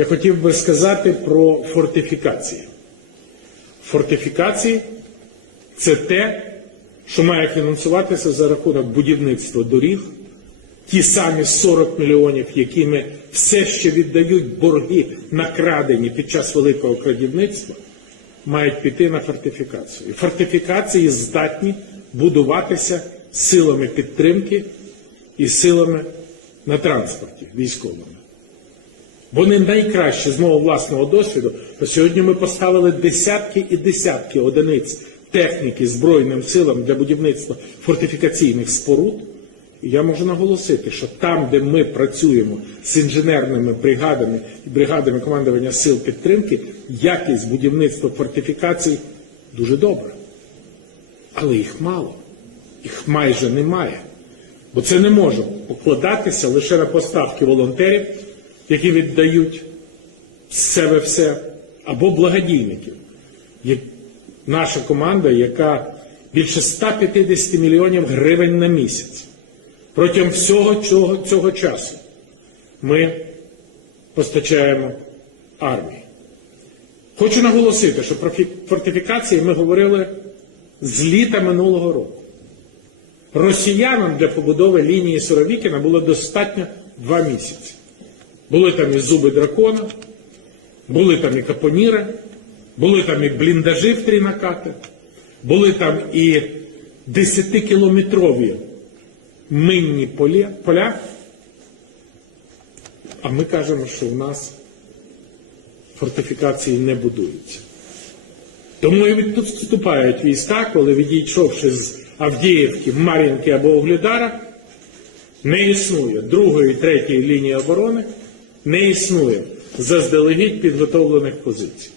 я хотів би сказати про фортифікації. Фортифікації це те, що має фінансуватися за рахунок будівництва доріг, ті самі 40 мільйонів, якими все ще віддають борги накрадені під час великого крадівництва, мають піти на фортифікацію. І фортифікації здатні будуватися силами підтримки і силами на транспорті військовими. Вони найкраще з мого власного досвіду. То сьогодні ми поставили десятки і десятки одиниць техніки Збройним силам для будівництва фортифікаційних споруд. І я можу наголосити, що там, де ми працюємо з інженерними бригадами і бригадами командування сил підтримки, якість будівництва фортифікацій дуже добра. Але їх мало, їх майже немає. Бо це не може покладатися лише на поставки волонтерів, які віддають себе все, або благодійників. Наша команда, яка більше 150 мільйонів гривень на місяць. Протягом всього цього, цього часу ми постачаємо армії. Хочу наголосити, що про фортифікації ми говорили з літа минулого року. Росіянам для побудови лінії Суровікіна було достатньо два місяці. Були там і зуби дракона, були там і капоніри, були там і бліндажі в три накати, були там і 10-кілометрові минні поля. А ми кажемо, що в нас фортифікації не будуються. Тому і відступають війська, коли відійшовши з Авдіївки, Мар'їнки або Угледара, не існує другої, третьої лінії оборони, не існує заздалегідь підготовлених позицій.